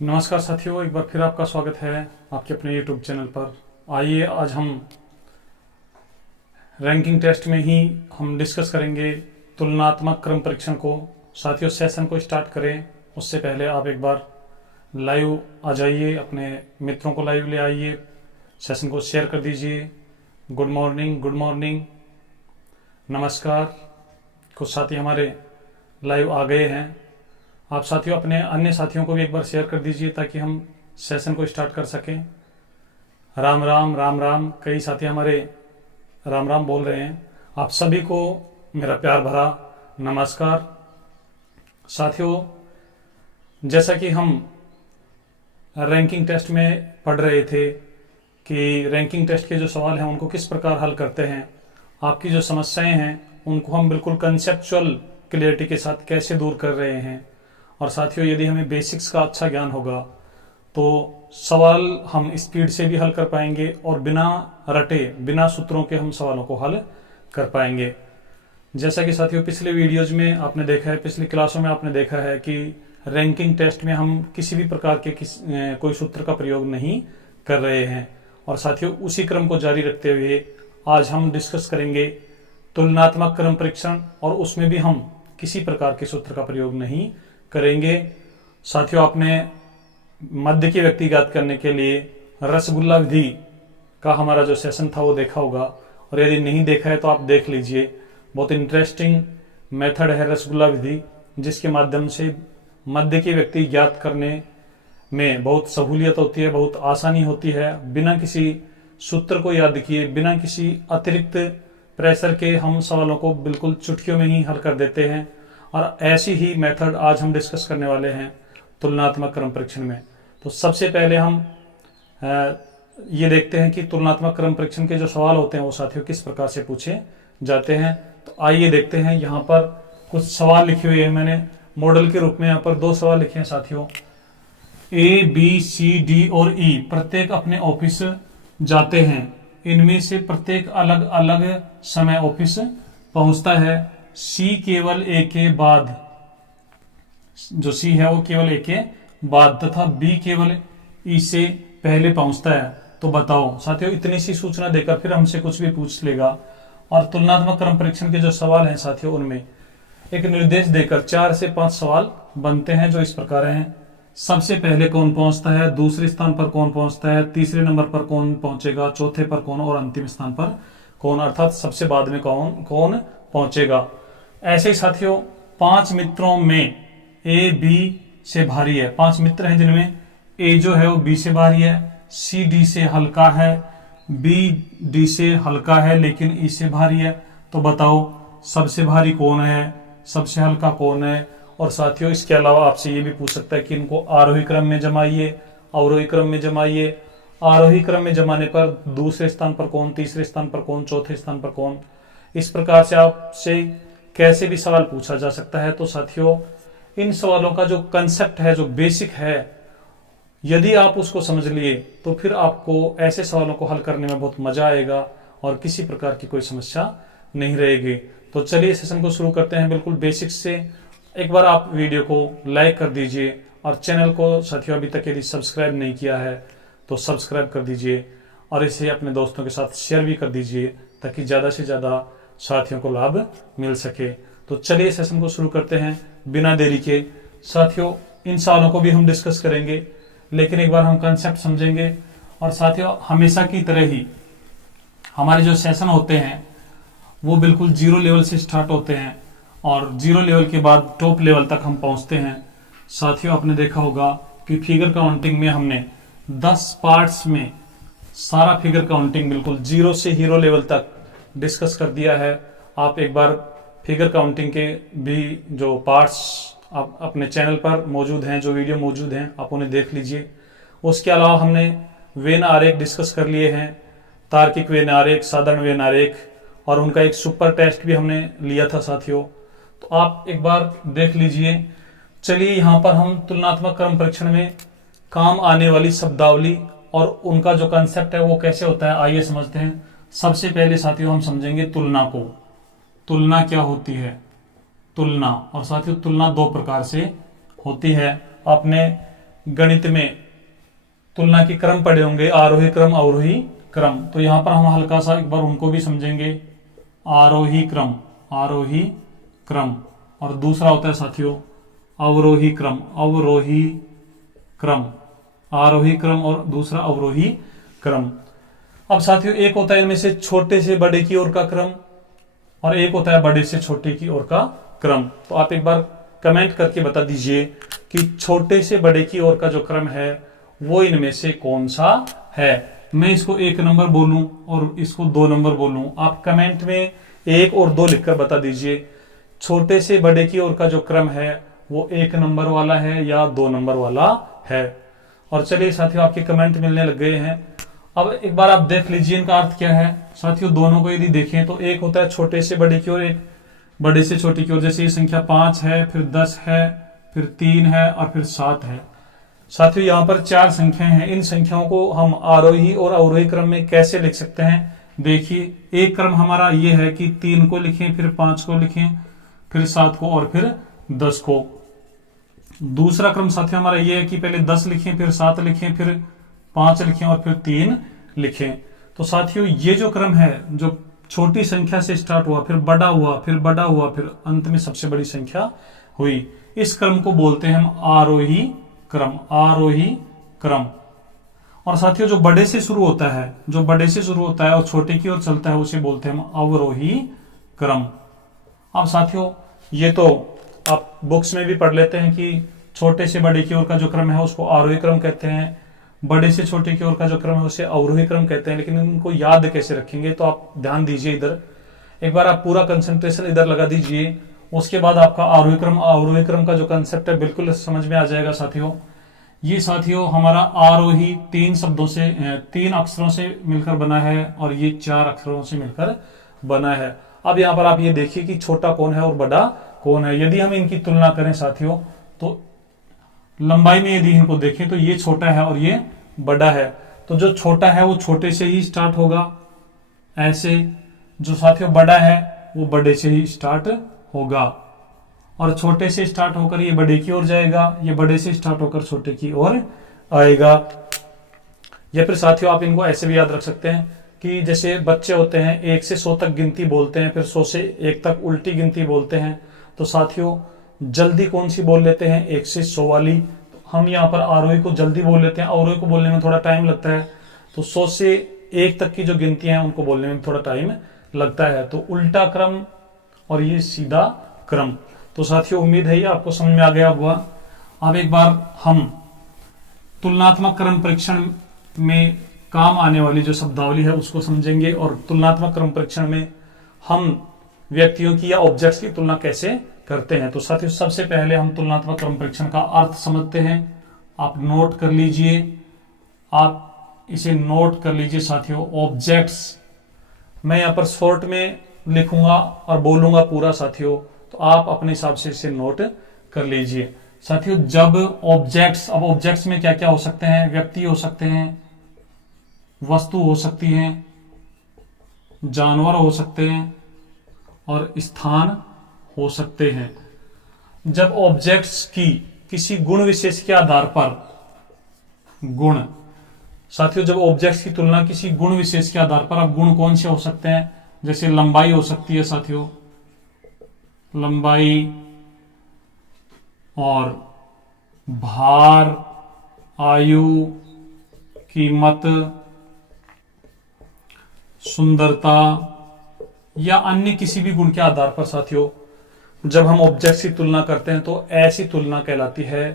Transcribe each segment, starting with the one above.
नमस्कार साथियों, एक बार फिर आपका स्वागत है आपके अपने YouTube चैनल पर। आइए आज हम रैंकिंग टेस्ट में ही हम डिस्कस करेंगे तुलनात्मक क्रम परीक्षण को। साथियों, सेशन को स्टार्ट करें उससे पहले आप एक बार लाइव आ जाइए, अपने मित्रों को लाइव ले आइए, सेशन को शेयर कर दीजिए। गुड मॉर्निंग, नमस्कार। कुछ साथी हमारे लाइव आ गए हैं। आप साथियों अपने अन्य साथियों को भी एक बार शेयर कर दीजिए ताकि हम सेशन को स्टार्ट कर सकें। राम राम, कई साथी हमारे राम राम बोल रहे हैं। आप सभी को मेरा प्यार भरा नमस्कार। साथियों, जैसा कि हम रैंकिंग टेस्ट में पढ़ रहे थे कि रैंकिंग टेस्ट के जो सवाल हैं उनको किस प्रकार हल करते हैं, आपकी जो समस्याएं हैं उनको हम बिल्कुल कंसेप्चुअल क्लियरिटी के साथ कैसे दूर कर रहे हैं। और साथियों, यदि हमें बेसिक्स का अच्छा ज्ञान होगा तो सवाल हम स्पीड से भी हल कर पाएंगे और बिना रटे, बिना सूत्रों के हम सवालों को हल कर पाएंगे। जैसा कि साथियों पिछले वीडियोज में आपने देखा है, पिछली क्लासों में आपने देखा है कि रैंकिंग टेस्ट में हम किसी भी प्रकार के कोई सूत्र का प्रयोग नहीं कर रहे हैं। और साथियों, उसी क्रम को जारी रखते हुए आज हम डिस्कस करेंगे तुलनात्मक क्रम परीक्षण, और उसमें भी हम किसी प्रकार के सूत्र का प्रयोग नहीं करेंगे। साथियों, आपने मध्य की व्यक्ति ज्ञात करने के लिए रसगुल्ला विधि का हमारा जो सेशन था वो देखा होगा, और यदि नहीं देखा है तो आप देख लीजिए। बहुत इंटरेस्टिंग मेथड है रसगुल्ला विधि, जिसके माध्यम से मध्य की व्यक्ति ज्ञात करने में बहुत सहूलियत होती है, बहुत आसानी होती है। बिना किसी सूत्र को याद किए, बिना किसी अतिरिक्त प्रेशर के हम सवालों को बिल्कुल चुटकियों में ही हल कर देते हैं। और ऐसी ही मेथड आज हम डिस्कस करने वाले हैं तुलनात्मक क्रम परीक्षण में। तो सबसे पहले हम ये देखते हैं कि तुलनात्मक क्रम परीक्षण के जो सवाल होते हैं वो साथियों किस प्रकार से पूछे जाते हैं। तो आइए देखते हैं। यहाँ पर कुछ सवाल लिखे हुए हैं, मैंने मॉडल के रूप में यहाँ पर 2 सवाल लिखे हैं साथियों। A, B, C, D और E प्रत्येक अपने ऑफिस जाते हैं। इनमें से प्रत्येक अलग अलग समय ऑफिस पहुंचता है। C केवल A के बाद, जो C है वो केवल A के बाद, तथा B केवल E से पहले पहुंचता है। तो बताओ साथियों, इतनी सी सूचना देकर फिर हमसे कुछ भी पूछ लेगा। और तुलनात्मक क्रम परीक्षण के जो सवाल हैं साथियों, उनमें एक निर्देश देकर 4 से 5 सवाल बनते हैं जो इस प्रकार हैं। सबसे पहले कौन पहुंचता है, दूसरे स्थान पर कौन पहुंचता है, तीसरे नंबर पर कौन पहुंचेगा, चौथे पर कौन और अंतिम स्थान पर कौन, अर्थात सबसे बाद में कौन पहुंचेगा। ऐसे ही साथियों 5 मित्रों में A B से भारी है। 5 मित्र हैं जिनमें A जो है वो B से भारी है, C D से हल्का है, B D से हल्का है लेकिन E से भारी है। तो बताओ सबसे भारी कौन है, सबसे हल्का कौन है। और साथियों, इसके अलावा आपसे ये भी पूछ सकता है कि इनको आरोही क्रम में जमाइए, अवरोही क्रम में जमाइए। आरोही क्रम में जमाने पर दूसरे स्थान पर कौन, तीसरे स्थान पर कौन, चौथे स्थान पर कौन। इस प्रकार से आपसे कैसे भी सवाल पूछा जा सकता है। तो साथियों, इन सवालों का जो कंसेप्ट है, जो बेसिक है, यदि आप उसको समझ लिए तो फिर आपको ऐसे सवालों को हल करने में बहुत मजा आएगा और किसी प्रकार की कोई समस्या नहीं रहेगी। तो चलिए सेशन को शुरू करते हैं बिल्कुल बेसिक से। एक बार आप वीडियो को लाइक कर दीजिए और चैनल को साथियों अभी तक यदि सब्सक्राइब नहीं किया है तो सब्सक्राइब कर दीजिए, और इसे अपने दोस्तों के साथ शेयर भी कर दीजिए ताकि ज़्यादा से ज़्यादा साथियों को लाभ मिल सके। तो चलिए सेशन को शुरू करते हैं बिना देरी के। साथियों, इन सवालों को भी हम डिस्कस करेंगे, लेकिन एक बार हम कंसेप्ट समझेंगे। और साथियों, हमेशा की तरह ही हमारे जो सेशन होते हैं वो बिल्कुल 0 लेवल से स्टार्ट होते हैं और 0 लेवल के बाद टॉप लेवल तक हम पहुंचते हैं। साथियों, आपने देखा होगा कि फिगर काउंटिंग में हमने 10 पार्ट्स में सारा फिगर काउंटिंग बिल्कुल 0 से हीरो लेवल तक डिस्कस कर दिया है। आप एक बार फिगर काउंटिंग के भी जो पार्ट्स आप अपने चैनल पर मौजूद हैं, जो वीडियो मौजूद हैं, आप उन्हें देख लीजिए। उसके अलावा हमने वेन आरेख डिस्कस कर लिए हैं, तार्किक वेन आरेख, साधारण वेन आरेख, और उनका एक सुपर टेस्ट भी हमने लिया था साथियों। तो आप एक बार देख लीजिए। चलिए, यहाँ पर हम तुलनात्मक क्रम परीक्षण में काम आने वाली शब्दावली और उनका जो कंसेप्ट है वो कैसे होता है, आइए समझते हैं। सबसे पहले साथियों हम समझेंगे तुलना को। तुलना क्या होती है, तुलना। और साथियों, तुलना 2 प्रकार से होती है। आपने गणित में तुलना के क्रम पढ़े होंगे, आरोही क्रम अवरोही क्रम। तो यहां पर हम हल्का सा एक बार उनको भी समझेंगे। आरोही क्रम, आरोही क्रम, और दूसरा होता है साथियों अवरोही क्रम, अवरोही क्रम, आरोही क्रम और दूसरा अवरोही क्रम। अब साथियों एक होता है इनमें से छोटे से बड़े की ओर का क्रम, और एक होता है बड़े से छोटे की ओर का क्रम। तो आप एक बार कमेंट करके बता दीजिए कि छोटे से बड़े की ओर का जो क्रम है वो इनमें से कौन सा है। मैं इसको 1 नंबर बोलूं और इसको 2 नंबर बोलूं, आप कमेंट में 1 और 2 लिखकर बता दीजिए छोटे से बड़े की ओर का जो क्रम है वो 1 नंबर वाला है या 2 नंबर वाला है। और चलिए साथियों आपके कमेंट मिलने लग गए हैं। अब एक बार आप देख लीजिए इनका अर्थ क्या है। साथियों दोनों को यदि देखें तो एक होता है छोटे से बड़े की ओर, एक बड़े से छोटे की ओर। जैसे ये संख्या 5 है, फिर 10 है, फिर 3 है और फिर 7 है। साथियों यहाँ पर 4 संख्याएं हैं। इन संख्याओं को हम आरोही और अवरोही क्रम में कैसे लिख सकते हैं? देखिए एक क्रम हमारा ये है कि 3 को लिखें, फिर 5 को लिखें, फिर 7 को और फिर 10 को। दूसरा क्रम साथियों हमारा ये है कि पहले 10 लिखें, फिर 7 लिखें, फिर 5 लिखें और फिर 3 लिखें। तो साथियों ये जो क्रम है जो छोटी संख्या से स्टार्ट हुआ, फिर बड़ा हुआ, फिर बड़ा हुआ, फिर अंत में सबसे बड़ी संख्या हुई, इस क्रम को बोलते हैं हम आरोही क्रम, आरोही क्रम। और साथियों जो बड़े से शुरू होता है, जो बड़े से शुरू होता है और छोटे की ओर चलता है उसे बोलते हैं हम अवरोही क्रम। अब साथियों ये तो आप बुक्स में भी पढ़ लेते हैं कि छोटे से बड़े की ओर का जो क्रम है उसको आरोही क्रम कहते हैं, बड़े से छोटे की ओर का जो क्रम है उसे अवरोही क्रम कहते हैं। लेकिन इनको याद कैसे रखेंगे? तो आप ध्यान दीजिए इधर, एक बार आप पूरा कंसंट्रेशन इधर लगा दीजिए, उसके बाद आपका आरोही क्रम अवरोही क्रम का जो कंसेप्ट है बिल्कुल समझ में आ जाएगा। साथियों ये साथियों हमारा आरोही 3 शब्दों से 3 अक्षरों से मिलकर बना है और ये 4 अक्षरों से मिलकर बना है। अब यहाँ पर आप ये देखिए कि छोटा कौन है और बड़ा कौन है। यदि हम इनकी तुलना करें साथियों तो लंबाई में यदि इनको देखें तो ये छोटा है और ये बड़ा है। तो जो छोटा है वो छोटे से ही स्टार्ट होगा ऐसे, जो साथियों बड़ा है वो बड़े से ही स्टार्ट होगा, और छोटे से स्टार्ट होकर ये बड़े की ओर जाएगा, ये बड़े से स्टार्ट होकर छोटे की ओर आएगा। या फिर साथियों आप इनको ऐसे भी याद रख सकते हैं कि जैसे बच्चे होते हैं 1 से 100 तक गिनती बोलते हैं, फिर 100 से 1 तक उल्टी गिनती बोलते हैं। तो साथियों जल्दी कौन सी बोल लेते हैं? 1 से 100 वाली। हम यहाँ पर आरोही को जल्दी बोल लेते हैं, अवरोही को बोलने में थोड़ा टाइम लगता है। तो 100 से 1 तक की जो गिनतियां हैं उनको बोलने में थोड़ा टाइम लगता है। तो उल्टा क्रम और ये सीधा क्रम। तो साथियों उम्मीद है ये आपको समझ में आ गया होगा। अब एक बार हम तुलनात्मक क्रम परीक्षण में काम आने वाली जो शब्दावली है उसको समझेंगे, और तुलनात्मक क्रम परीक्षण में हम व्यक्तियों की या ऑब्जेक्ट्स की तुलना कैसे करते हैं। तो साथियों सबसे पहले हम तुलनात्मक क्रम परीक्षण का अर्थ समझते हैं। आप नोट कर लीजिए, आप इसे नोट कर लीजिए साथियों। ऑब्जेक्ट्स मैं यहाँ पर शॉर्ट में लिखूंगा और बोलूंगा पूरा साथियों, तो आप अपने हिसाब से इसे नोट कर लीजिए। साथियों जब ऑब्जेक्ट्स, अब ऑब्जेक्ट्स में क्या क्या हो सकते हैं? व्यक्ति हो सकते हैं, वस्तु हो सकती हैं, जानवर हो सकते हैं और स्थान हो सकते हैं। जब ऑब्जेक्ट्स की किसी गुण विशेष के आधार पर, गुण साथियों जब ऑब्जेक्ट्स की तुलना किसी गुण विशेष के आधार पर, अब गुण कौन से हो सकते हैं? जैसे लंबाई हो सकती है साथियों, लंबाई, और भार, आयु, कीमत, सुंदरता या अन्य किसी भी गुण के आधार पर साथियों जब हम ऑब्जेक्ट्स की तुलना करते हैं तो ऐसी तुलना कहलाती है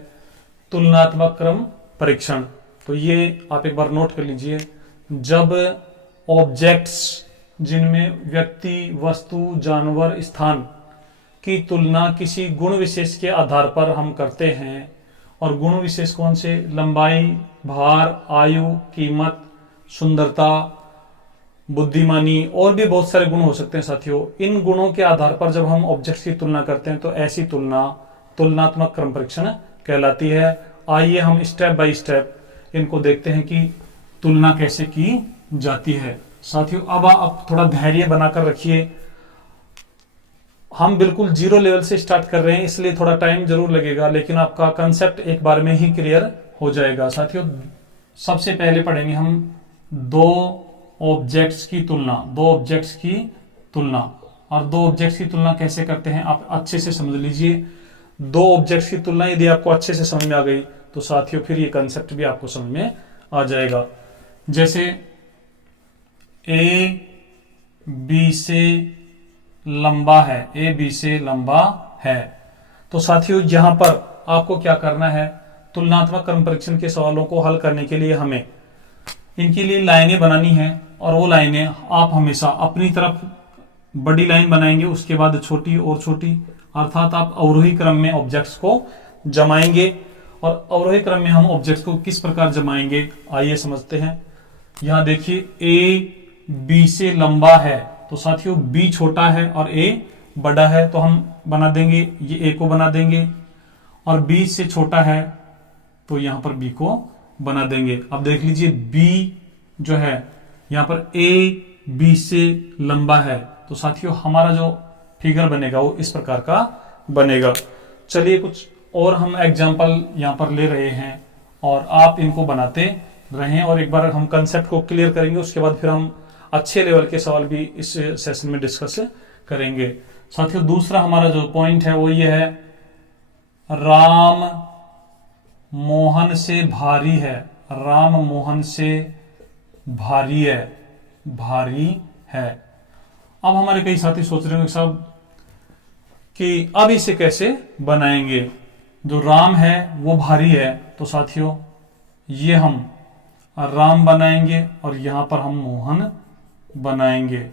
तुलनात्मक क्रम परीक्षण। तो ये आप एक बार नोट कर लीजिए। जब ऑब्जेक्ट्स जिनमें व्यक्ति, वस्तु, जानवर, स्थान की तुलना किसी गुण विशेष के आधार पर हम करते हैं, और गुण विशेष कौन से? लंबाई, भार, आयु, कीमत, सुंदरता, बुद्धिमानी, और भी बहुत सारे गुण हो सकते हैं साथियों। इन गुणों के आधार पर जब हम ऑब्जेक्ट्स की तुलना करते हैं तो ऐसी तुलना तुलनात्मक क्रम परीक्षण कहलाती है। आइए हम स्टेप बाय स्टेप इनको देखते हैं कि तुलना कैसे की जाती है। साथियों अब आप थोड़ा धैर्य बनाकर रखिए, हम बिल्कुल 0 लेवल से स्टार्ट कर रहे हैं इसलिए थोड़ा टाइम जरूर लगेगा, लेकिन आपका कंसेप्ट एक बार में ही क्लियर हो जाएगा। साथियों सबसे पहले पढ़ेंगे हम दो ऑब्जेक्ट्स की तुलना। और दो ऑब्जेक्ट्स की तुलना कैसे करते हैं आप अच्छे से समझ लीजिए। दो ऑब्जेक्ट्स की तुलना यदि आपको अच्छे से समझ में आ गई तो साथियों फिर ये कंसेप्ट भी आपको समझ में आ जाएगा। जैसे ए बी से लंबा है, तो साथियों यहां पर आपको क्या करना है, तुलनात्मक क्रम परीक्षण के सवालों को हल करने के लिए हमें इनके लिए लाइनें बनानी है। और वो लाइनें आप हमेशा अपनी तरफ बड़ी लाइन बनाएंगे, उसके बाद छोटी और छोटी, अर्थात आप अवरोही क्रम में ऑब्जेक्ट्स को जमाएंगे। और अवरोही क्रम में हम ऑब्जेक्ट्स को किस प्रकार जमाएंगे आइए समझते हैं। यहां देखिए ए बी से लंबा है, तो साथियों बी छोटा है और ए बड़ा है, तो हम बना देंगे ये ए को बना देंगे। और बी से छोटा है तो यहां पर बी को बना देंगे। अब देख लीजिए बी जो है यहां पर ए बी से लंबा है, तो साथियों हमारा जो फिगर बनेगा वो इस प्रकार का बनेगा। चलिए कुछ और हम एग्जांपल यहां पर ले रहे हैं और आप इनको बनाते रहें और एक बार हम कंसेप्ट को क्लियर करेंगे, उसके बाद फिर हम अच्छे लेवल के सवाल भी इस सेशन में डिस्कस करेंगे। साथियों दूसरा हमारा जो पॉइंट है वो ये है, राम मोहन से भारी है। राम मोहन से भारी है। अब हमारे कई साथी सोच रहे होंगे साहब कि अब इसे कैसे बनाएंगे। जो राम है वो भारी है, तो साथियों ये हम राम बनाएंगे और यहां पर हम मोहन बनाएंगे।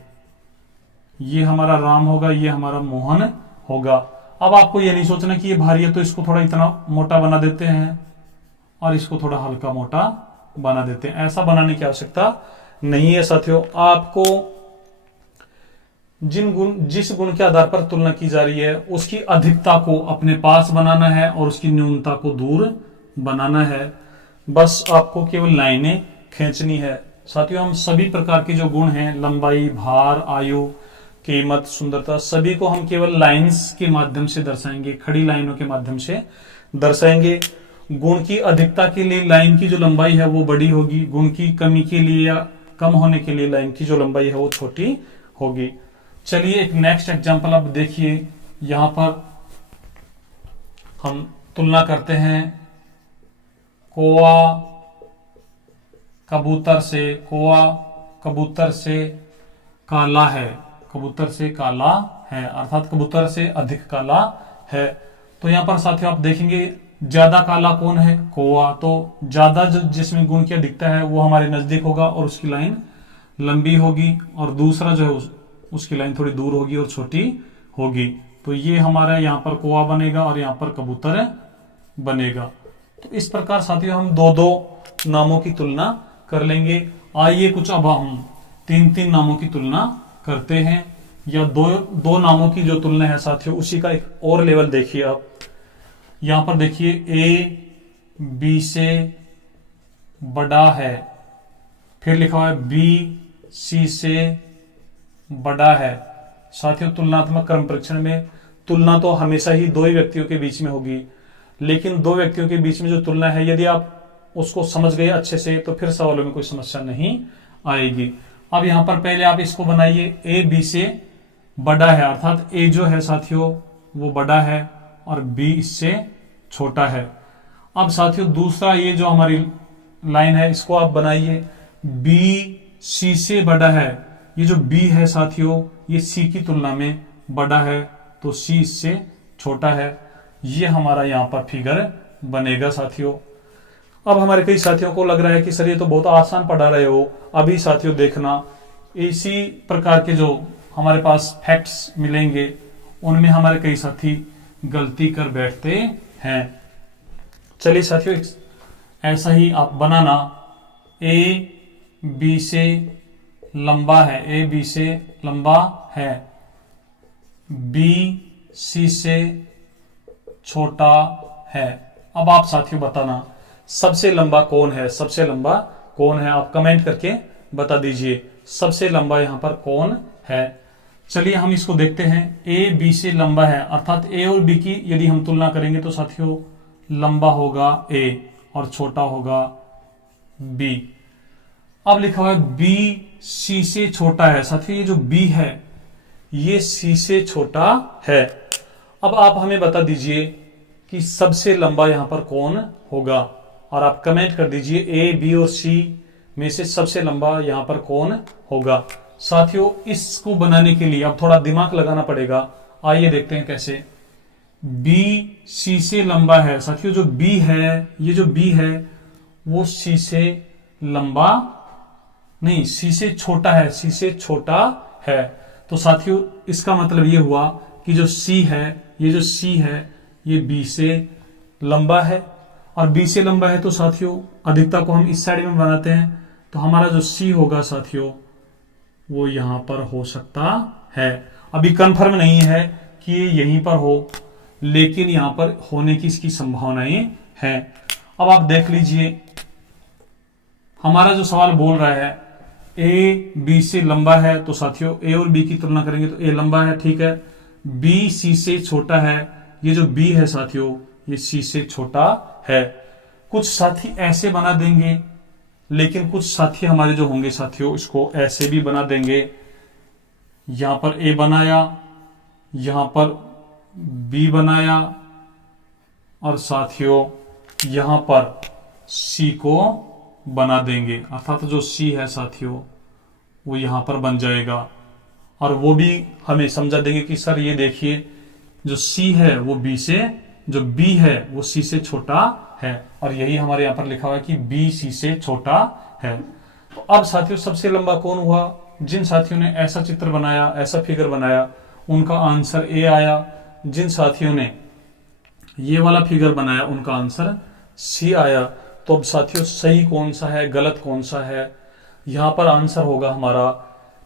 ये हमारा राम होगा, ये हमारा मोहन होगा। अब आपको ये नहीं सोचना कि ये भारी है तो इसको थोड़ा इतना मोटा बना देते हैं और इसको थोड़ा हल्का मोटा बना देते हैं, ऐसा बनाने की आवश्यकता नहीं है। साथियों आपको जिस गुण के आधार पर तुलना की जा रही है उसकी अधिकता को अपने पास बनाना है और उसकी न्यूनता को दूर बनाना है। बस आपको केवल लाइनें खींचनी है। साथियों हम सभी प्रकार के जो गुण हैं, लंबाई, भार, आयु, कीमत, सुंदरता, सभी को हम केवल लाइंस के माध्यम से दर्शाएंगे, खड़ी लाइनों के माध्यम से दर्शाएंगे। गुण की अधिकता के लिए लाइन की जो लंबाई है वो बड़ी होगी, गुण की कमी के लिए या कम होने के लिए लाइन की जो लंबाई है वो छोटी होगी। चलिए एक नेक्स्ट एग्जांपल अब देखिए। यहां पर हम तुलना करते हैं कौवा कबूतर से काला है, अर्थात कबूतर से अधिक काला है। तो यहां पर साथियों आप देखेंगे ज्यादा काला कौन है, कौवा। तो ज्यादा जिसमें गुण की अधिकता है वो हमारे नजदीक होगा और उसकी लाइन लंबी होगी, और दूसरा जो है उसकी लाइन थोड़ी दूर होगी और छोटी होगी। तो ये हमारा यहाँ पर कौवा बनेगा और यहाँ पर कबूतर बनेगा। तो इस प्रकार साथियों हम दो दो नामों की तुलना कर लेंगे। आइए कुछ अब हम तीन तीन नामों की तुलना करते हैं, या दो नामों की जो तुलना है साथियों उसी का एक और लेवल देखिए आप। यहां पर देखिए ए बी से बड़ा है, फिर लिखा हुआ है बी सी से बड़ा है। साथियों तुलनात्मक क्रम परीक्षण में तुलना तो हमेशा ही दो ही व्यक्तियों के बीच में होगी, लेकिन दो व्यक्तियों के बीच में जो तुलना है यदि आप उसको समझ गए अच्छे से तो फिर सवालों में कोई समस्या नहीं आएगी। अब यहां पर पहले आप इसको बनाइए, ए बी से बड़ा है, अर्थात ए जो है साथियों वो बड़ा है और बी इससे छोटा है। अब साथियों दूसरा ये जो हमारी लाइन है इसको आप बनाइए, बी सी से बड़ा है। ये जो बी है साथियों ये सी की तुलना में बड़ा है, तो सी इससे छोटा है। ये हमारा यहां पर फिगर बनेगा साथियों। अब हमारे कई साथियों को लग रहा है कि सर ये तो बहुत आसान पढ़ा रहे हो, अभी साथियों देखना इसी प्रकार के जो हमारे पास फैक्ट्स मिलेंगे उनमें हमारे कई साथी गलती कर बैठते हैं। चलिए साथियों ऐसा ही आप बनाना, ए बी से लंबा है, ए बी से लंबा है, बी सी से छोटा है। अब आप साथियों बताना सबसे लंबा कौन है, आप कमेंट करके बता दीजिए सबसे लंबा यहां पर कौन है। चलिए हम इसको देखते हैं। ए बी से लंबा है, अर्थात ए और बी की यदि हम तुलना करेंगे तो साथियों लंबा होगा ए और छोटा होगा बी। अब लिखा हुआ है बी सी से छोटा है। साथियों ये जो बी है ये सी से छोटा है। अब आप हमें बता दीजिए कि सबसे लंबा यहां पर कौन होगा, और आप कमेंट कर दीजिए ए बी और सी में से सबसे लंबा यहां पर कौन होगा। साथियों इसको बनाने के लिए अब थोड़ा दिमाग लगाना पड़ेगा। आइए देखते हैं कैसे। बी सी से लंबा है। साथियों जो बी है, ये जो बी है वो सी से लंबा नहीं, सी से छोटा है, सी से छोटा है। तो साथियों इसका मतलब ये हुआ कि जो सी है, ये जो सी है ये बी से लंबा है, और बी से लंबा है तो साथियों अधिकता को हम इस साइड में बनाते हैं, तो हमारा जो सी होगा साथियों वो यहां पर हो सकता है। अभी कंफर्म नहीं है कि ये यहीं पर हो, लेकिन यहां पर होने की इसकी संभावनाएं हैं। अब आप देख लीजिए हमारा जो सवाल बोल रहा है ए बी से लंबा है, तो साथियों ए और बी की तुलना करेंगे तो ए लंबा है, ठीक है। बी सी से छोटा है, ये जो बी है साथियों ये सी से छोटा है। कुछ साथी ऐसे बना देंगे, लेकिन कुछ साथी हमारे जो होंगे साथियों इसको ऐसे भी बना देंगे। यहां पर ए बनाया, यहां पर बी बनाया, और साथियों यहां पर सी को बना देंगे, अर्थात जो सी है साथियों वो यहां पर बन जाएगा। और वो भी हमें समझा देंगे कि सर ये देखिए जो सी है वो बी से, जो बी है वो सी से छोटा है, और यही हमारे यहां पर लिखा हुआ है कि बी सी से छोटा है। तो अब साथियों सबसे लंबा कौन हुआ? जिन साथियों ने ऐसा चित्र बनाया, ऐसा फिगर बनाया, उनका आंसर ए आया। जिन साथियों ने ये वाला फिगर बनाया उनका आंसर सी आया। तो अब साथियों सही कौन सा है, गलत कौन सा है, यहां पर आंसर होगा हमारा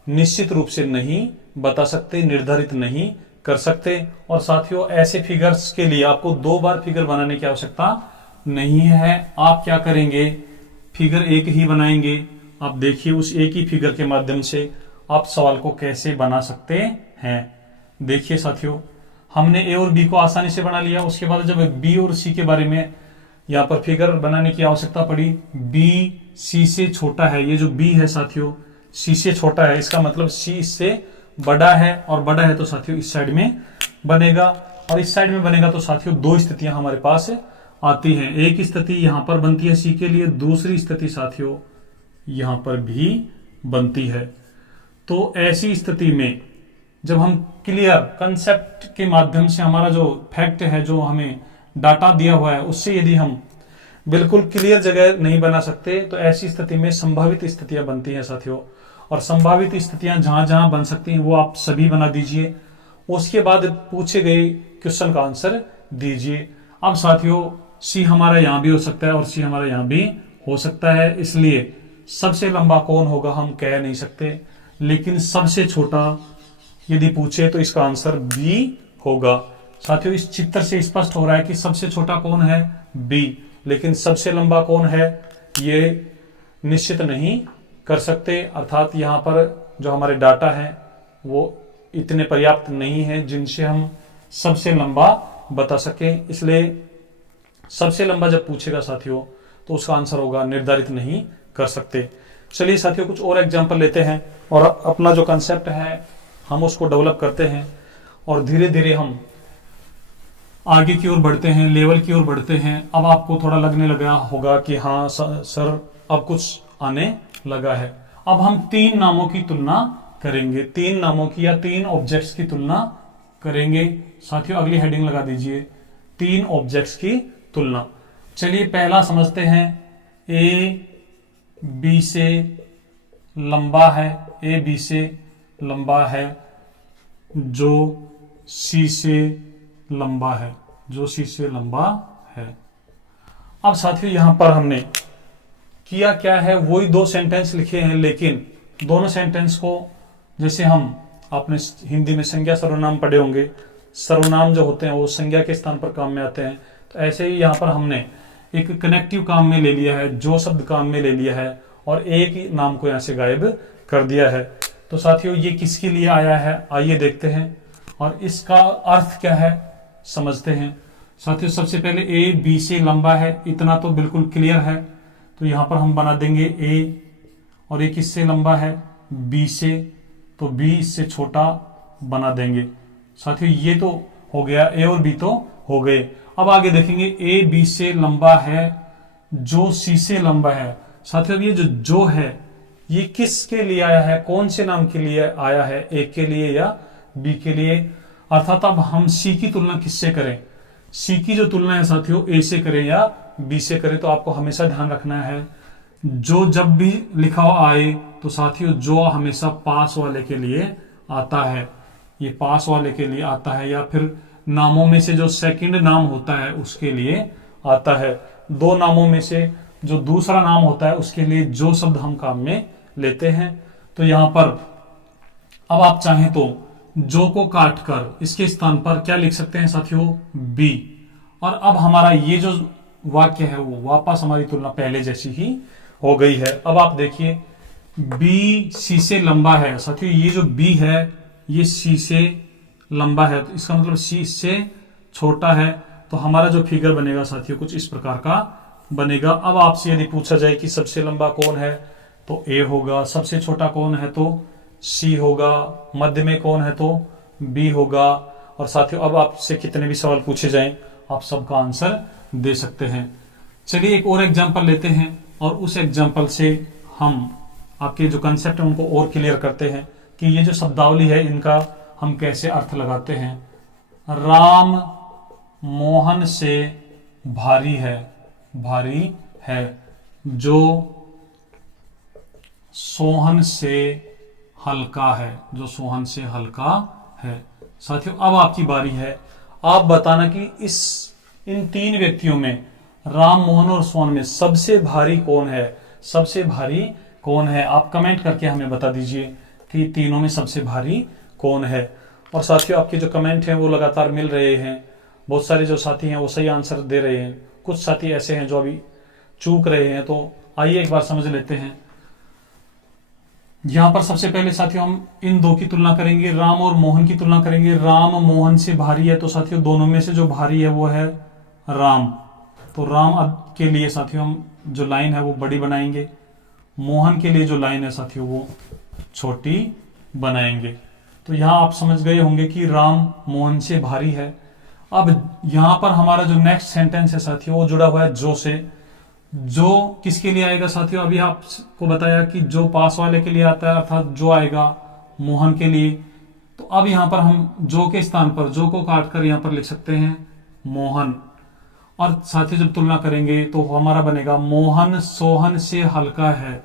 निश्चित रूप से नहीं बता सकते, निर्धारित नहीं कर सकते। और साथियों ऐसे फिगर्स के लिए आपको 2 बार फिगर बनाने की आवश्यकता नहीं है। आप क्या करेंगे, फिगर एक ही बनाएंगे। आप देखिए उस एक ही फिगर के माध्यम से आप सवाल को कैसे बना सकते हैं। देखिए साथियों हमने ए और बी को आसानी से बना लिया। उसके बाद जब बी और सी के बारे में यहां पर फिगर बनाने की आवश्यकता पड़ी, बी सी से छोटा है। ये जो बी है साथियों सी से छोटा है, इसका मतलब सी इससे बड़ा है, और बड़ा है तो साथियों इस साइड में बनेगा, और इस साइड में बनेगा तो साथियों 2 स्थितियां हमारे पास आती हैं। एक स्थिति यहां पर बनती है सी के लिए, दूसरी स्थिति साथियों यहां पर भी बनती है। तो ऐसी स्थिति में जब हम क्लियर कंसेप्ट के माध्यम से हमारा जो फैक्ट है, जो हमें डाटा दिया हुआ है, उससे यदि हम बिल्कुल क्लियर जगह नहीं बना सकते, तो ऐसी स्थिति में संभावित स्थितियां बनती हैं साथियों। और संभावित स्थितियां जहां जहां बन सकती हैं वो आप सभी बना दीजिए। उसके बाद पूछे गए क्वेश्चन का आंसर दीजिए। अब साथियों सी हमारा यहां भी हो सकता है और सी हमारा यहां भी हो सकता है, इसलिए सबसे लंबा कौन होगा हम कह नहीं सकते, लेकिन सबसे छोटा यदि पूछे तो इसका आंसर बी होगा। साथियों इस चित्र से स्पष्ट हो रहा है कि सबसे छोटा कौन है, बी, लेकिन सबसे लंबा कौन है ये निश्चित नहीं कर सकते। अर्थात यहां पर जो हमारे डाटा हैं वो इतने पर्याप्त नहीं है जिनसे हम सबसे लंबा बता सकें, इसलिए सबसे लंबा जब पूछेगा साथियों तो उसका आंसर होगा निर्धारित नहीं कर सकते। चलिए साथियों कुछ और एग्जांपल लेते हैं और अपना जो कंसेप्ट है हम उसको डेवलप करते हैं, और धीरे धीरे हम आगे की ओर बढ़ते हैं, लेवल की ओर बढ़ते हैं। अब आपको थोड़ा लगने लगा होगा कि हाँ सर अब कुछ आने लगा है। अब हम 3 नामों की तुलना करेंगे, 3 नामों की या 3 ऑब्जेक्ट्स की तुलना करेंगे। साथियों अगली हेडिंग लगा दीजिए, 3 ऑब्जेक्ट्स की तुलना। चलिए पहला समझते हैं, ए बी से लंबा है, ए बी से लंबा है, जो सी से लंबा है, जो सी से लंबा है। अब साथियों यहां पर हमने किया क्या है, वही 2 सेंटेंस लिखे हैं, लेकिन दोनों सेंटेंस को जैसे हम आपने हिंदी में संज्ञा सर्वनाम पढ़े होंगे, सर्वनाम जो होते हैं वो संज्ञा के स्थान पर काम में आते हैं, तो ऐसे ही यहां पर हमने एक कनेक्टिव काम में ले लिया है, जो शब्द काम में ले लिया है, और एक ही नाम को यहां से गायब कर दिया है। तो साथियों ये किसके लिए आया है आइए देखते हैं, और इसका अर्थ क्या है समझते हैं। साथियों सबसे पहले ए बी से लंबा है, इतना तो बिल्कुल क्लियर है। तो यहां पर हम बना देंगे ए, और ए किससे लंबा है, बी से, तो बी इससे छोटा बना देंगे। साथियों ये तो हो गया, ए और बी तो हो गए। अब आगे देखेंगे, ए बी से लंबा है, जो सी से लंबा है। साथियों अब ये जो है ये किसके लिए आया है, कौन से नाम के लिए आया है, ए के लिए या बी के लिए। अर्थात अब हम सी की तुलना किससे करें, सी की जो तुलना है साथियों ए से करें या बी से करें। तो आपको हमेशा ध्यान रखना है, जो जब भी लिखा हो आए तो साथियों जो हमेशा पास वाले के लिए आता है, ये पास वाले के लिए आता है, या फिर नामों में से जो सेकंड नाम होता है उसके लिए आता है। दो नामों में से जो दूसरा नाम होता है उसके लिए जो शब्द हम काम में लेते हैं। तो यहां पर अब आप चाहें तो जो को काट कर इसके स्थान पर क्या लिख सकते हैं साथियों, बी। और अब हमारा ये जो वाक्य है वो वापस हमारी तुलना पहले जैसी ही हो गई है। अब आप देखिए, बी सी से लंबा है। साथियों ये जो बी है ये सी से लंबा है, तो इसका मतलब सी से छोटा है। तो हमारा जो फिगर बनेगा साथियों कुछ इस प्रकार का बनेगा। अब आपसे यदि पूछा जाए कि सबसे लंबा कौन है, तो ए होगा, सबसे छोटा कौन है तो सी होगा, मध्य में कौन है तो बी होगा। और साथियों अब आपसे कितने भी सवाल पूछे जाएं आप सबका आंसर दे सकते हैं। चलिए एक और एग्जांपल लेते हैं और उस एग्जांपल से हम आपके जो कंसेप्ट है उनको और क्लियर करते हैं कि ये जो शब्दावली है इनका हम कैसे अर्थ लगाते हैं। राम मोहन से भारी है, भारी है, जो सोहन से हल्का है, जो सोहन से हल्का है। साथियों अब आपकी बारी है, आप बताना कि इन तीन व्यक्तियों में राम मोहन और सोहन में सबसे भारी कौन है, सबसे भारी कौन है। आप कमेंट करके हमें बता दीजिए कि तीनों में सबसे भारी कौन है। और साथियों आपके जो कमेंट हैं वो लगातार मिल रहे हैं, बहुत सारे जो साथी हैं वो सही आंसर दे रहे हैं, कुछ साथी ऐसे हैं जो अभी चूक रहे हैं। तो आइए एक बार समझ लेते हैं। यहां पर सबसे पहले साथियों हम इन दो की तुलना करेंगे, राम और मोहन की तुलना करेंगे। राम मोहन से भारी है, तो साथियों दोनों में से जो भारी है वो है राम। तो राम के लिए साथियों हम जो लाइन है वो बड़ी बनाएंगे, मोहन के लिए जो लाइन है साथियों वो छोटी बनाएंगे। तो यहां आप समझ गए होंगे कि राम मोहन से भारी है। अब यहां पर हमारा जो नेक्स्ट सेंटेंस है साथियों वो जुड़ा हुआ है जो से। जो किसके लिए आएगा साथियों, अभी आपको बताया कि जो पास वाले के लिए आता है, अर्थात जो आएगा मोहन के लिए। तो अब यहां पर हम जो के स्थान पर जो को काटकर यहां पर लिख सकते हैं मोहन। और साथियों जब तुलना करेंगे तो हमारा बनेगा मोहन सोहन से हल्का है।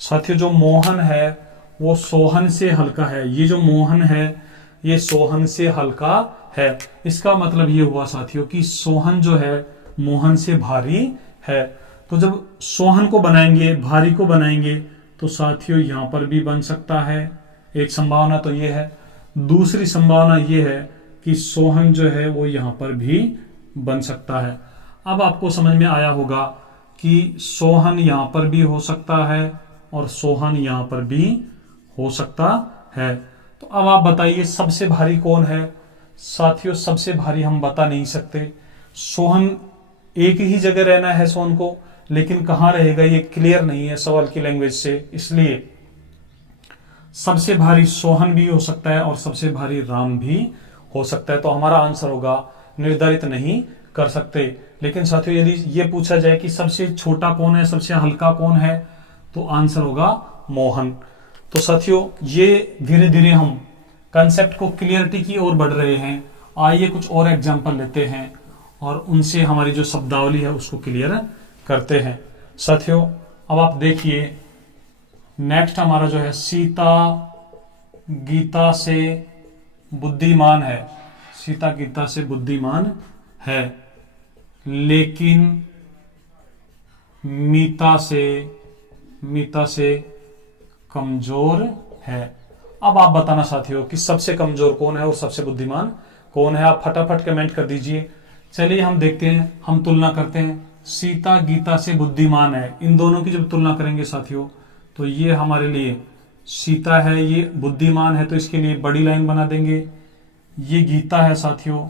साथियों जो मोहन है वो सोहन से हल्का है, ये जो मोहन है ये सोहन से हल्का है। इसका मतलब ये हुआ साथियों कि सोहन जो है मोहन से भारी है। तो जब सोहन को बनाएंगे, भारी को बनाएंगे, तो साथियों यहां पर भी बन सकता है। एक संभावना तो ये है, दूसरी संभावना ये है कि सोहन जो है वो यहां पर भी बन सकता है। अब आपको समझ में आया होगा कि सोहन यहां पर भी हो सकता है और सोहन यहां पर भी हो सकता है। तो अब आप बताइए सबसे भारी कौन है। साथियों सबसे भारी हम बता नहीं सकते। सोहन एक ही जगह रहना है सोहन को, लेकिन कहां रहेगा ये क्लियर नहीं है सवाल की लैंग्वेज से, इसलिए सबसे भारी सोहन भी हो सकता है और सबसे भारी राम भी हो सकता है। तो हमारा आंसर होगा निर्धारित नहीं कर सकते। लेकिन साथियों यदि ये पूछा जाए कि सबसे छोटा कौन है, सबसे हल्का कौन है, तो आंसर होगा मोहन। तो साथियों ये धीरे धीरे हम कंसेप्ट को क्लियरिटी की ओर बढ़ रहे हैं। आइए कुछ और एग्जांपल लेते हैं और उनसे हमारी जो शब्दावली है उसको क्लियर करते हैं। साथियों अब आप देखिए नेक्स्ट हमारा जो है, सीता गीता से बुद्धिमान है। सीता गीता से बुद्धिमान है, लेकिन मीता से कमजोर है। अब आप बताना साथियों कि सबसे कमजोर कौन है और सबसे बुद्धिमान कौन है। आप फटाफट कमेंट कर दीजिए। चलिए हम देखते हैं, हम तुलना करते हैं। सीता गीता से बुद्धिमान है, इन दोनों की जब तुलना करेंगे साथियों तो ये हमारे लिए सीता है, ये बुद्धिमान है, तो इसके लिए बड़ी लाइन बना देंगे। ये गीता है साथियों,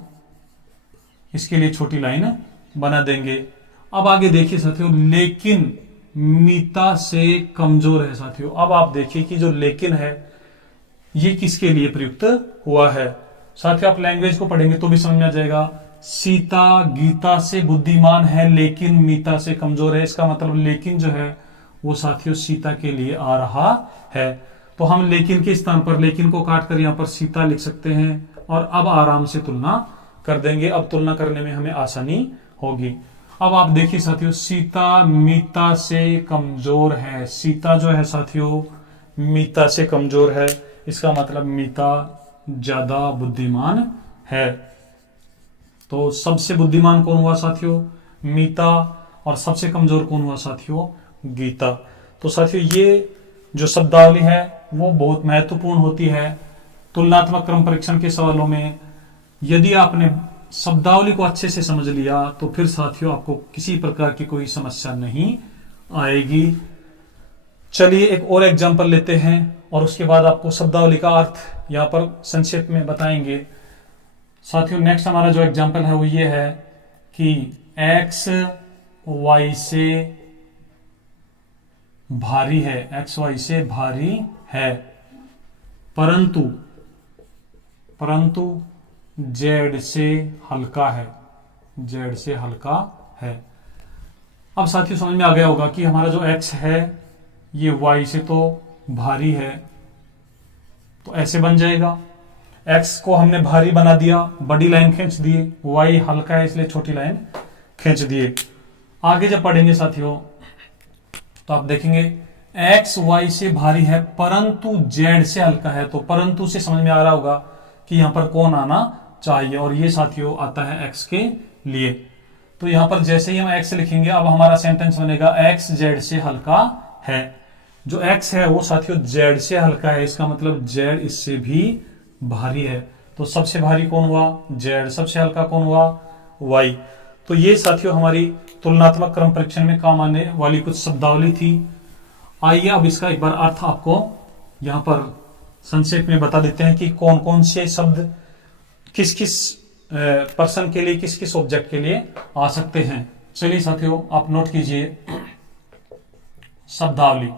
इसके लिए छोटी लाइन बना देंगे। अब आगे देखिए साथियों, लेकिन मीता से कमजोर है। साथियों अब आप देखिए कि जो लेकिन है ये किसके लिए प्रयुक्त हुआ है। साथियों आप लैंग्वेज को पढ़ेंगे तो भी समझ में आ जाएगा। सीता गीता से बुद्धिमान है लेकिन मीता से कमजोर है, इसका मतलब लेकिन जो है वो साथियों सीता के लिए आ रहा है। तो हम लेकिन के स्थान पर लेकिन को काट कर यहां पर सीता लिख सकते हैं और अब आराम से तुलना कर देंगे। अब तुलना करने में हमें आसानी होगी। अब आप देखिए साथियों, सीता मीता से कमजोर है। सीता जो है साथियों मीता से कमजोर है, इसका मतलब मीता ज्यादा बुद्धिमान है। तो सबसे बुद्धिमान कौन हुआ साथियों? मीता। और सबसे कमजोर कौन हुआ साथियों? गीता। तो साथियों ये जो शब्दावली है वो बहुत महत्वपूर्ण होती है तुलनात्मक क्रम परीक्षण के सवालों में। यदि आपने शब्दावली को अच्छे से समझ लिया तो फिर साथियों आपको किसी प्रकार की कोई समस्या नहीं आएगी। चलिए एक और एग्जांपल लेते हैं और उसके बाद आपको शब्दावली का अर्थ यहां पर संक्षेप में बताएंगे। साथियों नेक्स्ट हमारा जो एग्जांपल है वो ये है कि x y से भारी है, x y से भारी है परंतु z से हल्का है, z से हल्का है। अब साथियों समझ में आ गया होगा कि हमारा जो x है ये y से तो भारी है, तो ऐसे बन जाएगा। x को हमने भारी बना दिया, बड़ी लाइन खींच दिए, y हल्का है इसलिए छोटी लाइन खींच दिए। आगे जब पढ़ेंगे साथियों तो आप देखेंगे x y से भारी है परंतु z से हल्का है। तो परंतु से समझ में आ रहा होगा कि यहां पर कौन आना चाहिए, और ये साथियों आता है x के लिए। तो यहां पर जैसे ही हम x लिखेंगे अब हमारा सेंटेंस बनेगा x z से हल्का है। जो x है वो साथियों z से हल्का है, इसका मतलब z इससे भी भारी है। तो सबसे भारी कौन हुआ? z। सबसे हल्का कौन हुआ? y। तो ये साथियों हमारी तुलनात्मक क्रम परीक्षण में काम आने वाली कुछ शब्दावली थी। आइए अब इसका एक बार अर्थ आपको यहां पर संक्षेप में बता देते हैं कि कौन कौन से शब्द किस किस पर्सन के लिए, किस किस ऑब्जेक्ट के लिए आ सकते हैं। चलिए साथियों आप नोट कीजिए शब्दावली,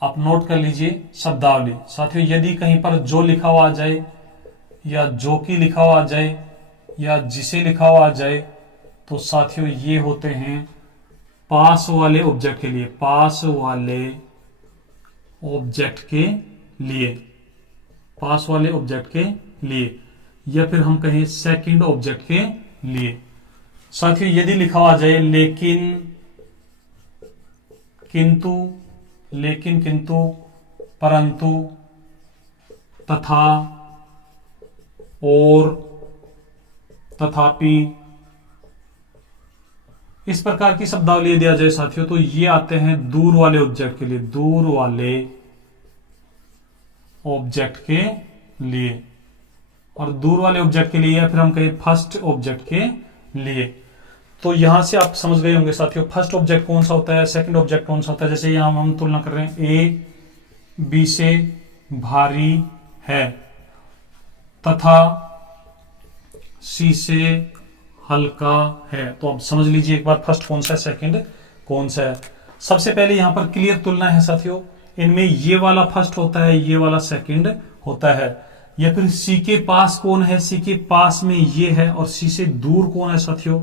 आप नोट कर लीजिए शब्दावली। साथियों यदि कहीं पर जो लिखा हुआ आ जाए या जो की लिखा हुआ आ जाए या जिसे लिखा हुआ आ जाए तो साथियों ये होते हैं पास वाले ऑब्जेक्ट के लिए, पास वाले ऑब्जेक्ट के लिए, पास वाले ऑब्जेक्ट के लिए, या फिर हम कहें सेकंड ऑब्जेक्ट के लिए। साथियों यदि लिखा हुआ आ जाए लेकिन, किंतु, लेकिन किंतु, परंतु, तथा, और, तथापि, इस प्रकार की शब्दावली दिया जाए साथियों तो ये आते हैं दूर वाले ऑब्जेक्ट के लिए, दूर वाले ऑब्जेक्ट के लिए, और दूर वाले ऑब्जेक्ट के लिए या फिर हम कहें फर्स्ट ऑब्जेक्ट के लिए। तो यहां से आप समझ गए होंगे साथियों फर्स्ट ऑब्जेक्ट कौन सा होता है, सेकंड ऑब्जेक्ट कौन सा होता है। जैसे यहां हम तुलना कर रहे हैं ए बी से भारी है तथा सी से हल्का है। तो अब समझ लीजिए एक बार फर्स्ट कौन सा है, सेकंड कौन सा है। सबसे पहले यहां पर क्लियर तुलना है साथियों, इनमें ये वाला फर्स्ट होता है, ये वाला सेकंड होता है। या फिर सी के पास कौन है, सी के पास में ये है, और सी से दूर कौन है साथियों,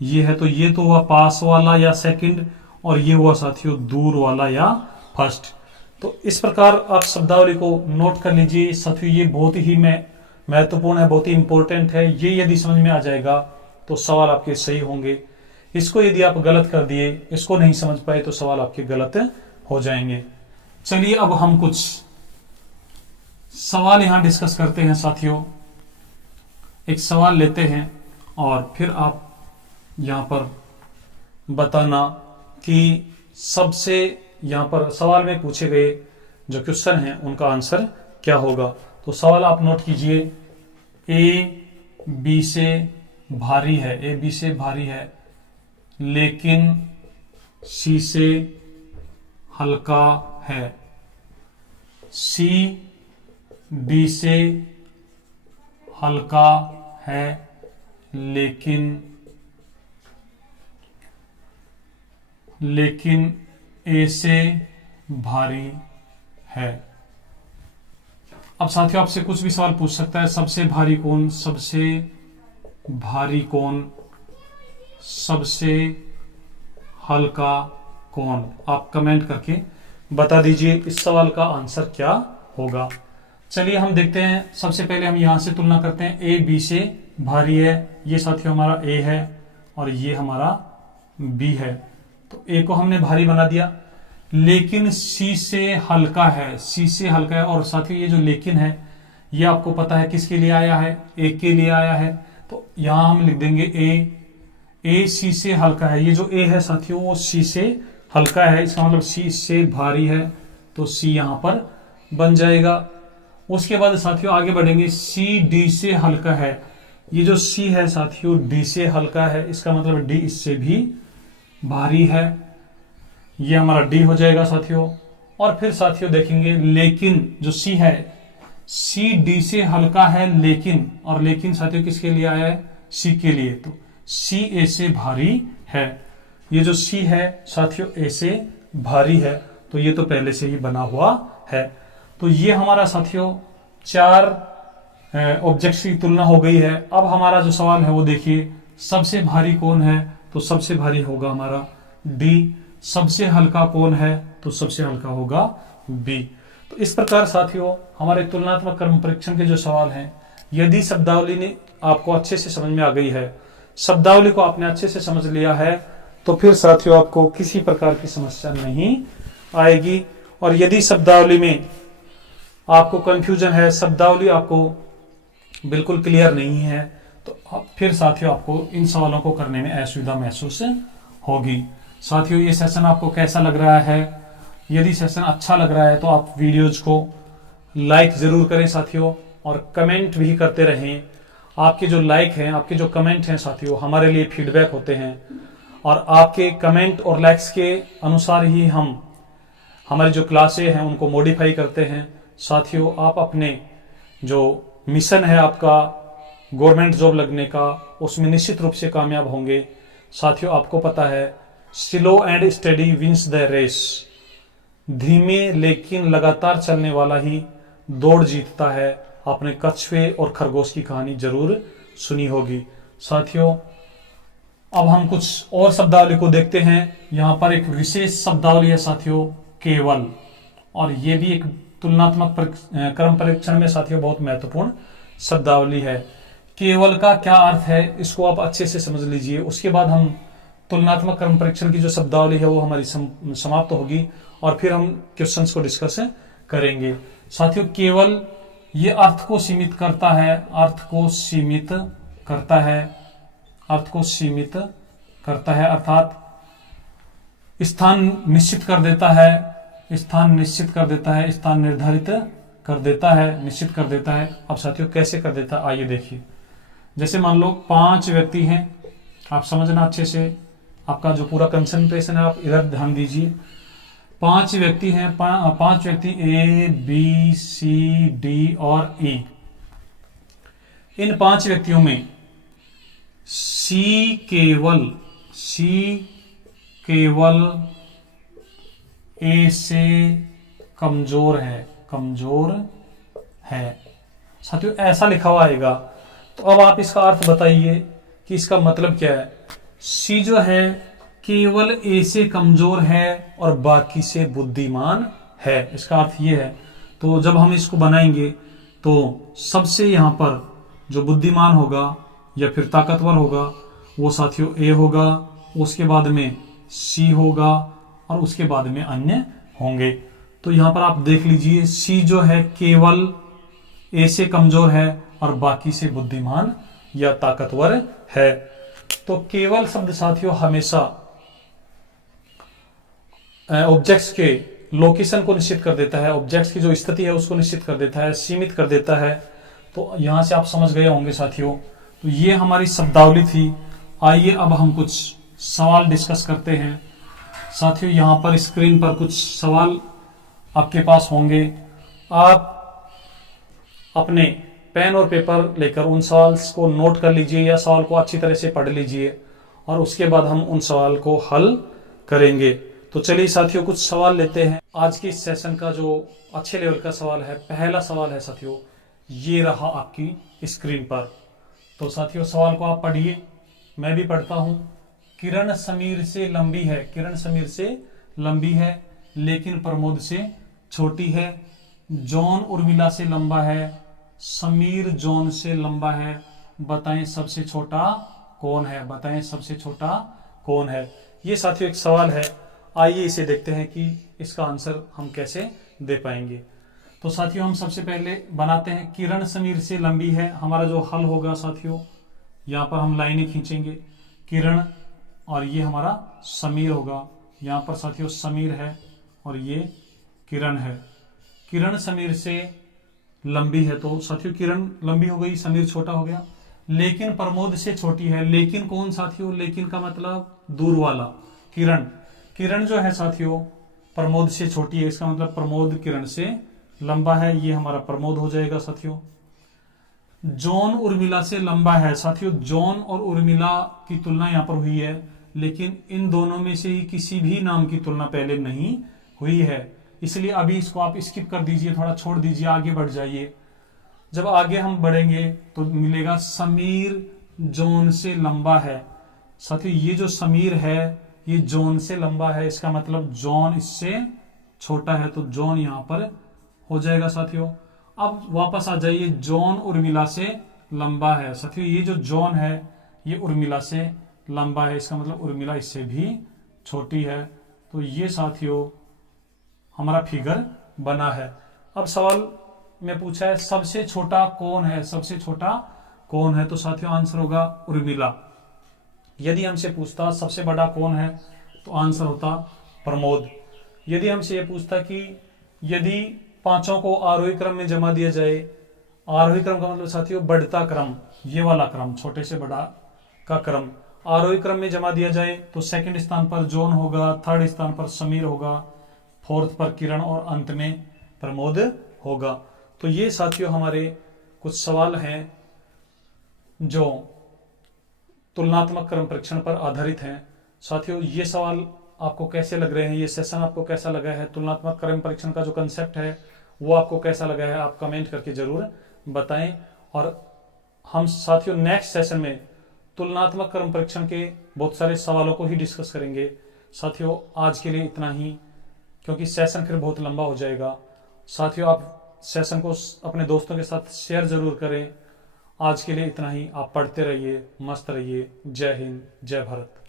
ये है। तो ये तो हुआ पास वाला या सेकंड, और ये हुआ साथियों दूर वाला या फर्स्ट। तो इस प्रकार आप शब्दावली को नोट कर लीजिए साथियों, ये बहुत ही महत्वपूर्ण है, बहुत ही इंपॉर्टेंट है। ये यदि समझ में आ जाएगा तो सवाल आपके सही होंगे। इसको यदि आप गलत कर दिए, इसको नहीं समझ पाए तो सवाल आपके गलत हो जाएंगे। चलिए अब हम कुछ सवाल यहां डिस्कस करते हैं साथियों। एक सवाल लेते हैं और फिर आप यहां पर बताना कि सबसे यहां पर सवाल में पूछे गए जो क्वेश्चन हैं उनका आंसर क्या होगा। तो सवाल आप नोट कीजिए, ए बी से भारी है, ए बी से भारी है लेकिन सी से हल्का है, सी बी से हल्का है लेकिन ए से भारी है। अब साथियों आपसे कुछ भी सवाल पूछ सकता है, सबसे भारी कौन, सबसे भारी कौन, सबसे हल्का कौन, आप कमेंट करके बता दीजिए इस सवाल का आंसर क्या होगा। चलिए हम देखते हैं, सबसे पहले हम यहां से तुलना करते हैं। ए बी से भारी है, ये साथियों हमारा ए है और ये हमारा बी है, तो ए को हमने भारी बना दिया। लेकिन सी से हल्का है, सी से हल्का है, और साथियों ये जो लेकिन है ये आपको पता है किसके लिए आया है, ए के लिए आया है, तो यहां हम लिख देंगे ए सी से हल्का है। ये जो ए है साथियों वो सी से हल्का है, इसका मतलब सी से भारी है, तो सी यहां पर बन जाएगा। उसके बाद साथियों आगे बढ़ेंगे, सी डी से हल्का है। ये जो सी है साथियों डी से हल्का है, इसका मतलब डी इससे भी भारी है, ये हमारा डी हो जाएगा साथियों। और फिर साथियों देखेंगे लेकिन जो सी है, सी डी से हल्का है लेकिन, और लेकिन साथियों किसके लिए आया है, सी के लिए, तो सी ए से भारी है। ये जो सी है साथियों ए से भारी है, तो ये तो पहले से ही बना हुआ है। तो ये हमारा साथियों 4 ऑब्जेक्ट्स की तुलना हो गई है। अब हमारा जो सवाल है वो देखिए, सबसे भारी कौन है, तो सबसे भारी होगा हमारा डी। सबसे हल्का कौन है, तो सबसे हल्का होगा बी। तो इस प्रकार साथियों हमारे तुलनात्मक क्रम परीक्षण के जो सवाल हैं, यदि शब्दावली ने आपको अच्छे से समझ में आ गई है, शब्दावली को आपने अच्छे से समझ लिया है, तो फिर साथियों आपको किसी प्रकार की समस्या नहीं आएगी। और यदि शब्दावली में आपको कंफ्यूजन है, शब्दावली आपको बिल्कुल क्लियर नहीं है, तो फिर साथियों आपको इन सवालों को करने में असुविधा महसूस होगी। साथियों ये सेशन आपको कैसा लग रहा है? यदि सेशन अच्छा लग रहा है तो आप वीडियोज को लाइक जरूर करें साथियों, और कमेंट भी करते रहें। आपके जो लाइक हैं, आपके जो कमेंट हैं साथियों, हमारे लिए फीडबैक होते हैं, और आपके कमेंट और लाइक्स के अनुसार ही हम हमारी जो क्लासें हैं उनको मॉडिफाई करते हैं। साथियों आप अपने जो मिशन है आपका गवर्नमेंट जॉब लगने का, उसमें निश्चित रूप से कामयाब होंगे। साथियों आपको पता है, slow and steady wins the race, धीमे लेकिन लगातार चलने वाला ही दौड़ जीतता है। आपने कछुए और खरगोश की कहानी जरूर सुनी होगी। साथियों अब हम कुछ और शब्दावली को देखते हैं। यहाँ पर एक विशेष शब्दावली है साथियों, केवल, और ये भी एक तुलनात्मक क्रम परीक्षण में साथियों बहुत महत्वपूर्ण शब्दावली है। केवल का क्या अर्थ है इसको आप अच्छे से समझ लीजिए, उसके बाद हम तुलनात्मक क्रम परीक्षण की जो शब्दावली है वो हमारी समाप्त होगी, और फिर हम क्वेश्चंस को डिस्कस करेंगे। साथियों केवल ये अर्थ को सीमित करता है, अर्थ को सीमित करता है, अर्थ को सीमित करता है, अर्थात स्थान निश्चित कर देता है, स्थान निश्चित कर देता है, स्थान निर्धारित कर देता है, निश्चित कर देता है। अब साथियों कैसे कर देता है आइए देखिए। जैसे मान लो 5 व्यक्ति हैं, आप समझना अच्छे से, आपका जो पूरा कंसंट्रेशन है आप इधर ध्यान दीजिए। 5 व्यक्ति हैं, 5 व्यक्ति ए बी सी डी और ई। इन 5 व्यक्तियों में सी केवल ए से कमजोर है, साथियों ऐसा लिखा हुआ आएगा। तो अब आप इसका अर्थ बताइए कि इसका मतलब क्या है। सी जो है केवल ए से कमजोर है और बाकी से बुद्धिमान है, इसका अर्थ ये है। तो जब हम इसको बनाएंगे तो सबसे यहां पर जो बुद्धिमान होगा या फिर ताकतवर होगा वो साथियों ए होगा, उसके बाद में सी होगा, और उसके बाद में अन्य होंगे। तो यहां पर आप देख लीजिए, सी जो है केवल ए से कमजोर है और बाकी से बुद्धिमान या ताकतवर है। तो केवल शब्द साथियों हमेशा ऑब्जेक्ट्स के लोकेशन को निश्चित कर देता है, ऑब्जेक्ट्स की जो स्थिति है उसको निश्चित कर देता है, सीमित कर देता है। तो यहां से आप समझ गए होंगे साथियों। तो ये हमारी शब्दावली थी। आइए अब हम कुछ सवाल डिस्कस करते हैं। साथियों यहां पर स्क्रीन पर कुछ सवाल आपके पास होंगे, आप अपने पेन और पेपर लेकर उन सवाल को नोट कर लीजिए या सवाल को अच्छी तरह से पढ़ लीजिए और उसके बाद हम उन सवाल को हल करेंगे। तो चलिए साथियों, कुछ सवाल लेते हैं। आज के इस सेशन का जो अच्छे लेवल का सवाल है, पहला सवाल है साथियों, ये रहा आपकी स्क्रीन पर। तो साथियों सवाल को आप पढ़िए, मैं भी पढ़ता हूं। किरण समीर से लंबी है, किरण समीर से लंबी है लेकिन प्रमोद से छोटी है। जॉन उर्मिला से लंबा है, समीर जॉन से लंबा है। बताएं सबसे छोटा कौन है, बताएं सबसे छोटा कौन है। ये साथियों एक सवाल है, आइए इसे देखते हैं कि इसका आंसर हम कैसे दे पाएंगे। तो साथियों हम सबसे पहले बनाते हैं, किरण समीर से लंबी है। हमारा जो हल होगा साथियों, यहाँ पर हम लाइनें खींचेंगे, किरण और ये हमारा समीर होगा। यहाँ पर साथियों समीर है और ये किरण है। किरण समीर से लंबी है, तो साथियों किरण लंबी हो गई, समीर छोटा हो गया। लेकिन प्रमोद से छोटी है। लेकिन कौन साथियों, लेकिन का मतलब दूर वाला। किरण, किरण जो है साथियों प्रमोद से छोटी है, इसका मतलब प्रमोद किरण से लंबा है, ये हमारा प्रमोद हो जाएगा साथियों। जॉन उर्मिला से लंबा है। साथियों जॉन और उर्मिला की तुलना यहां पर हुई है, लेकिन इन दोनों में से ही किसी भी नाम की तुलना पहले नहीं हुई है, इसलिए अभी इसको आप स्किप कर दीजिए, थोड़ा छोड़ दीजिए, आगे बढ़ जाइए। जब आगे हम बढ़ेंगे तो मिलेगा समीर जॉन से लंबा है। साथियों ये जो समीर है ये जॉन से लंबा है, इसका मतलब जॉन इससे छोटा है, तो जॉन यहां पर हो जाएगा साथियों। अब वापस आ जाइए, जॉन उर्मिला से लंबा है। साथियों ये जो जॉन है ये उर्मिला से लंबा है, इसका मतलब उर्मिला इससे भी छोटी है। तो ये साथियों हमारा फिगर बना है। अब सवाल में पूछा है सबसे छोटा कौन है, सबसे छोटा कौन है, तो साथियों आंसर होगा उर्मिला। यदि हमसे पूछता सबसे बड़ा कौन है, तो आंसर होता प्रमोद। यदि हमसे यह पूछता कि यदि पांचों को आरोही क्रम में जमा दिया जाए, आरोही क्रम का मतलब साथियों बढ़ता क्रम, ये वाला क्रम, छोटे से बड़ा का क्रम, आरोही क्रम में जमा दिया जाए तो सेकंड स्थान पर जॉन होगा, थर्ड स्थान पर समीर होगा, फोर्थ पर किरण और अंत में प्रमोद होगा। तो ये साथियों हमारे कुछ सवाल हैं जो तुलनात्मक क्रम परीक्षण पर आधारित हैं। साथियों ये सवाल आपको कैसे लग रहे हैं, ये सेशन आपको कैसा लगा है, तुलनात्मक क्रम परीक्षण का जो कंसेप्ट है वो आपको कैसा लगा है, आप कमेंट करके जरूर बताएं। और हम साथियों नेक्स्ट सेशन में तुलनात्मक क्रम परीक्षण के बहुत सारे सवालों को ही डिस्कस करेंगे। साथियों आज के लिए इतना ही, क्योंकि सेशन फिर बहुत लंबा हो जाएगा। साथियों आप सेशन को अपने दोस्तों के साथ शेयर जरूर करें। आज के लिए इतना ही, आप पढ़ते रहिए, मस्त रहिए। जय हिंद, जय भारत।